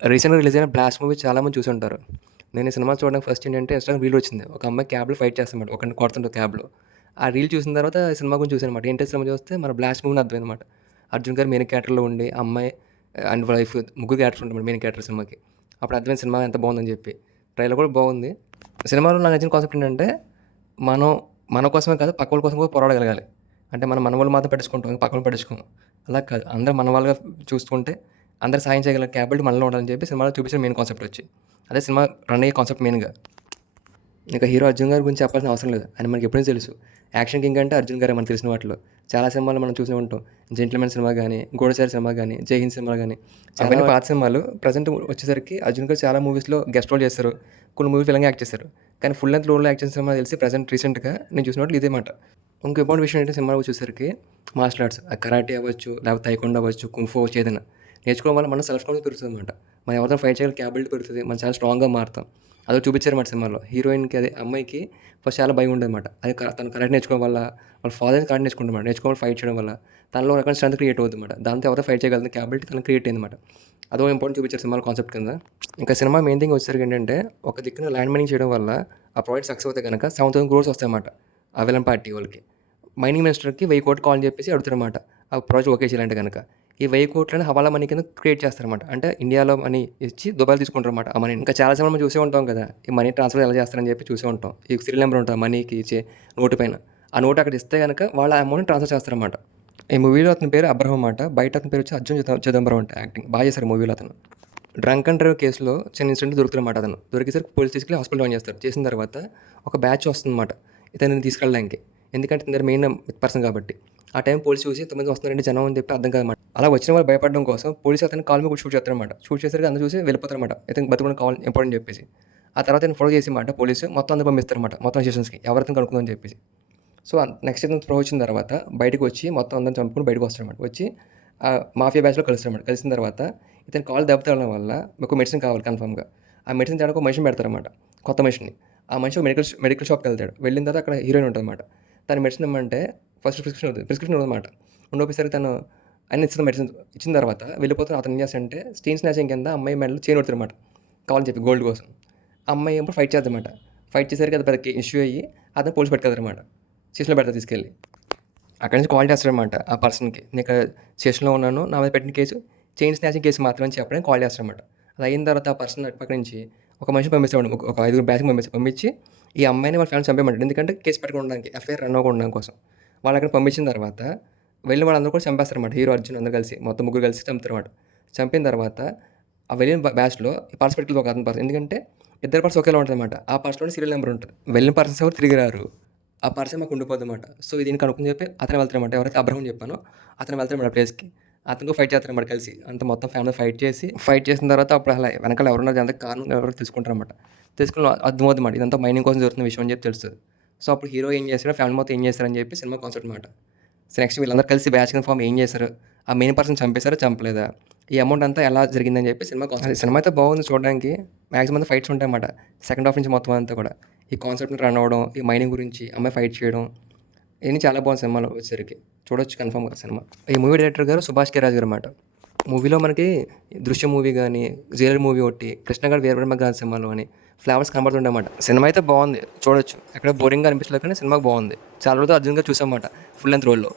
రీసెంట్‌గా రిలీజ్ అయిన 'blast' movie చాలామంది చూసుంటారు. నేను ఈ సినిమా చూడడానికి ఫస్ట్ ఏంటంటే ఇన్‌స్టాగ్రామ్ రీల్ వచ్చింది. ఒక అమ్మాయి క్యాబ్‌లో ఫైట్ చేస్తుందన్నమాట. ఒకడిని కొడుతుంటది క్యాబ్‌లో. ఆ రీల్ చూసిన తర్వాత సినిమా గురించి చూసానన్నమాట. ఏంటి సినిమా చూస్తే మన 'బ్లాస్ట్' మూవీ అని అర్థమైందన్నమాట. అర్జున్ గారు మెయిన్ క్యారెక్టర్‌లో ఉండి, అమ్మాయి అండ్ వైఫ్ ముగ్గురు క్యారెక్టర్స్ ఉంటారు మెయిన్ క్యారెక్టర్ సినిమాకి. అప్పుడు అర్థమైంది సినిమా ఎంత బాగుందని చెప్పి. ట్రైలర్ కూడా బాగుంది. సినిమాలో నాకు నచ్చిన కాన్సెప్ట్ ఏంటంటే, మనం మన కోసమే కాదు పక్కోళ్ళ కోసం కూడా పోరాడగలగాలి. అంటే మనం మన వాళ్ళు మాత్రం పట్టించుకుంటాం, పక్కన పట్టించుకోము. అలా కాదు అందరూ మన వాళ్ళుగా చూసుకుంటే అందరికి సాయం చేయగల క్యాపబిలిటీ మనలో ఉండాలని చెప్పి సినిమాలో చూపించిన మెయిన్ కాన్సెప్ట్ వచ్చి అదే సినిమా రన్ అయ్యే కాన్సెప్ట్ మెయిన్గా. ఇంకా హీరో అర్జున్ గారి గురించి చెప్పాల్సిన అవసరం లేదు. అని మనకి ఎప్పుడూ తెలుసు. యాక్షన్ కింగ్ అంటే అర్జున్ గారే మనకు తెలిసిన వాటిలో. చాలా సినిమాలు మనం చూసే ఉంటాం. 'జెంటిల్‌మెన్' సినిమా కానీ, 'గూఢచారి' సినిమా కానీ, 'జై హింద్' సినిమా కానీ అవన్నీ పాత సినిమాలు. ప్రజెంట్ వచ్చేసరికి అర్జున్ గారు చాలా మూవీస్లో గెస్ట్ రోల్ చేస్తారు. కొన్ని మూవీస్ విలన్గా యాక్ట్ చేశారు. కానీ ఫుల్ లెంత్ రోల్లో యాక్ట్ చేసిన సినిమా తెలిసి ప్రజెంట్ రీసెంట్గా నేను చూసిన వాటిలో ఇదే మాట. ఇంకో ఇంపార్టెంట్ విషయం ఏంటంటే సినిమాలో వచ్చేసరికి మార్షల్ ఆర్ట్స్ కరాటే అవ్వచ్చు, లేకపోతే తైకొండ అవ్వచ్చు, కుంఫు అవ్వచ్చు ఏదైనా నేర్చుకోవడం వల్ల మన సెల్ఫ్ కాన్ఫిడెన్స్ పెరుగుతుంది అనమాట. మనం ఎవరితో ఫైట్ చేయగల క్యాపబిలిటీ పెరుగుతుంది. మనం చాలా స్ట్రాంగ్గా మారుతాం. అదో చూపించారన్నమాట సినిమాలో. హీరోయిన్కి అదే అమ్మాయికి ఫస్ట్ చాలా భయం ఉండదన్నమాట. అది తను కరాటే నేర్చుకోవడం వల్ల వాళ్ళ ఫాదర్ కరాటే నేర్చుకుంటామాట. నేర్చుకోవడం ఫైట్ చేయడం వల్ల తనలో రకమైన స్ట్రెంత్ క్రియేట్ అవుతుందన్నమాట. దాంతో ఎవరైతే ఫైట్ చేయగలిగిన క్యాపబిలిటీ తనకు క్రియేట్ అయిందన్నమాట. అదో ఇంపార్టెంట్ చూపించారు సినిమాలో కాన్సెప్ట్ కింద. ఇంకా సినిమా మెయిన్ థింగ్ వచ్చేసరికి ఏంటంటే ఒక దిక్కున ల్యాండ్ మైనింగ్ చేయడం వల్ల ఆ ప్రాజెక్ట్ సక్సెస్ అవుతే కనుక 7,000 crores వస్తాయన్నమాట ఆ విలన్ పార్టీ వాళ్ళకి. మైనింగ్ మినిస్టర్కి 1,000 కోట్లు కావాలని చెప్పేసి అడుగుతారన్నమాట ఆ ప్రాజెక్ట్ ఓకే చేయాలంటే కనుక. ఈ 1,000 కోట్లని హవాలా మనీ కింద క్రియేట్ చేస్తారన్నమాట. అంటే ఇండియాలో మనీ ఇచ్చి దుబాయ్లో తీసుకుంటారన్నమాట ఆ మనీ. ఇంకా చాలా సినిమాలు మనం చూసే ఉంటాం కదా, ఈ మనీ ట్రాన్స్ఫర్ ఎలా చేస్తారని చెప్పి చూసే ఉంటాం. ఈ సీరియల్ నెంబర్ ఉంటుంది మనీకి ఇచ్చే నోటు పైన. ఆ నోటు అక్కడ ఇస్తే కనుక వాళ్ళ అమౌంట్ని ట్రాన్స్ఫర్ చేస్తారన్నమాట. ఈ మూవీలో అతని పేరు అబ్రహం అన్నమాట. బయట అతని పేరు వచ్చి అర్జున్ చిదంబరం అంటే యాక్టింగ్ బాగా చేశారు మూవీలో అతను. డ్రంక్ అండ్ డ్రైవ్ కేసులో చిన్న ఇన్సిడెంట్ దొరుకుతారన్నమాట అతను. దొరికేసరికి పోలీస్ తీసుకెళ్ళి హాస్పిటల్ జాయిన్ చేస్తారు. చేసిన తర్వాత ఒక బ్యాచ్ వస్తుందన్నమాట ఇతన్ని తీసుకెళ్ళడానికి. ఎందుకంటే ఇతను మెయిన్ పర్సన్ కాబట్టి. ఆ టైం పోలీస్ చూసి 9 వస్తున్నారంటే జనం అని చెప్పి అర్థం కాదన్నమాట. అలా వచ్చిన వాళ్ళు భయపడడం కోసం పోలీసు అతను కాల్ మీద షూట్ చేస్తారన్నమాట. షూట్ చేసరికి అందరూ చూసి వెళ్ళిపోతారన్నమాట. ఇతను బతుకుని కావాలి ఇంపార్టెంట్ చెప్పేసి. ఆ తర్వాత నేను ఫాలో చేసి మాట పోలీసు మొత్తం అందరూ పంపిస్తారన్నమాట మొత్తం స్టేషన్స్కి ఎవరితో కనుక్కుందని చెప్పేసి. సో నెక్స్ట్ ఇతను త్రో వచ్చిన తర్వాత బయటకు వచ్చి మొత్తం అందరం చంపుకుని బయటకు వస్తారన్నమాట. వచ్చి మాఫియా బ్యాచ్లో కలుస్తారన్నమాట. కలిసిన తర్వాత ఇతను కాల్ దెబ్బ తగలడం వల్ల ఒక మెడిసిన్ కావాలి కన్ఫర్మ్గా. ఆ మెడిసిన్ తేడానికి ఒక మనిషిని పెడతారన్నమాట, కొత్త మనిషిని. ఆ మనిషి మెడికల్ షాప్కి వెళ్తాడు. వెళ్ళిన తర్వాత అక్కడ హీరోయిన్ ఉంటుందన్నమాట. తన మెడిసిన్ ఇమ్మంటే ఫస్ట్ ప్రిస్క్రిప్షన్ ఉండదన్నమాట. ఉండేసరికి తను అన్ని ఇచ్చిన మెడిసిన్ ఇచ్చిన తర్వాత వెళ్ళిపోతాను. అతను ఏం చేస్తాడంటే స్టీన్ స్నాచింగ్ కింద అమ్మాయి మెడలో చైన్ కొడతారన్నమాట కావాలని చెప్పి గోల్డ్ కోసం. అమ్మాయి ఏమో ఫైట్ చేద్దామన్నమాట. ఫైట్ చేసరికి అది పెద్ద ఇష్యూ అయ్యి అతను పోలీసు పెట్టుకెళ్తారన్నమాట. స్టేషన్లో పెడతారు తీసుకెళ్ళి. అక్కడి నుంచి కాల్ చేస్తారనమాట ఆ పర్సన్కి. నేను ఇక్కడ స్టేషన్లో ఉన్నాను, నా మీద పెట్టిన కేసు చైన్ స్నాచింగ్ కేసు మాత్రమే చెప్పడానికి కాల్ చేస్తారనమాట. అది అయిన తర్వాత ఆ పర్సన్ అటుపక్క నుంచి ఒక మనిషిని పంపిస్తాడు. ఒక 5 బ్యాచ్కి పంపించి ఈ అమ్మాయిని వాళ్ళ ఫ్యామిలీ చంపేయమంటాడు. ఎందుకంటే కేసు పెట్టకుండా ఉండడానికి, ఎఫ్ఐఆర్ రన్ అవ్వకుండా ఉండడం కోసం. వాళ్ళు అక్కడ పంపించిన తర్వాత వెళ్ళిన వాళ్ళందరూ కూడా చంపేస్తారన్నమాట. హీరో అర్జున్ అందరూ కలిసి మొత్తం ముగ్గురు కలిసి చంపుతారన్నమాట. చంపిన తర్వాత ఆ వెళ్ళిన బ్యాచ్లో ఈ పర్స్ పెట్టుకుని ఒక అతని పర్సన్, ఎందుకంటే ఇద్దరు పర్స్ ఒకేలా ఉంటుందన్నమాట. ఆ పర్స్లోనే సీరియల్ నెంబర్ ఉంటుంది. వెళ్ళిన పర్సన్స్ ఎవరు తిరిగి రారు. ఆ పర్సన్ మాకు ఉండిపోద్దన్నమాట. సో దీన్ని కనుక్కొని చెప్పి అతను వెళ్తారన్నమాట. ఎవరైతే అబ్రహం చెప్పానో అతను వెళ్తారన్నమాట ప్లేస్కి. అతనితో ఫైట్ చేస్తారన్నమాట కలిసి. అంత మొత్తం ఫ్యామిలీ ఫైట్ చేసిన తర్వాత అప్పుడు అలా వెనకాల ఎవరున్నారు అంత కారణం ఎవరు తీసుకుంటారన్నమాట. తీసుకుని అర్థమవుతుందన్నమాట ఇదంతా మైనింగ్ కోసం జరుగుతున్న విషయం అని చెప్పి తెలుస్తుంది. సో అప్పుడు హీరో ఏం చేస్తారో ఫ్యామిలీ మొత్తం ఏం చేస్తారని చెప్పి సినిమా కాన్సెప్ట్ అనమాట. సో నెక్స్ట్ వీళ్ళందరూ కలిసి బ్యాచ్ కింద ఫామ్ ఏం చేశారు, ఆ మెయిన్ పర్సన్ చంపేశారా చంపలేదా, ఈ అమౌంట్ అంతా ఎలా జరిగిందని చెప్పి సినిమా కాన్సెప్ట్. సినిమా అయితే బాగుంది చూడడానికి. మ్యాక్సిమం ఫైట్స్ ఉంటాయన్నమాట సెకండ్ హాఫ్ నుంచి మొత్తం అంతా కూడా. ఈ కాన్సెప్ట్ని రన్ అవ్వడం, ఈ మైనింగ్ గురించి అమ్మాయి ఫైట్ చేయడం, ఇవన్నీ చాలా బాగుంది సినిమాలో వచ్చేసరికి. చూడొచ్చు కన్ఫర్మ్గా సినిమా. ఈ మూవీ డైరెక్టర్ గారు సుభాష్ కే రాజ్ గారు అన్నమాట. మూవీలో మనకి దృశ్యం మూవీ కానీ, జైలర్ మూవీ ఒకటి, కృష్ణగాడు వీరబ్రహ్మ గారి సినిమాలో అని ఫ్లేవర్స్ కనబడుతుండమాట. సినిమా అయితే బాగుంది చూడొచ్చు. ఎక్కడ బోరింగ్గా అనిపించలేదు కానీ సినిమా బాగుంది. చాలా రోజులు అర్జున్గా చూసామన్నమాట ఫుల్ లెంత్ రోల్లో.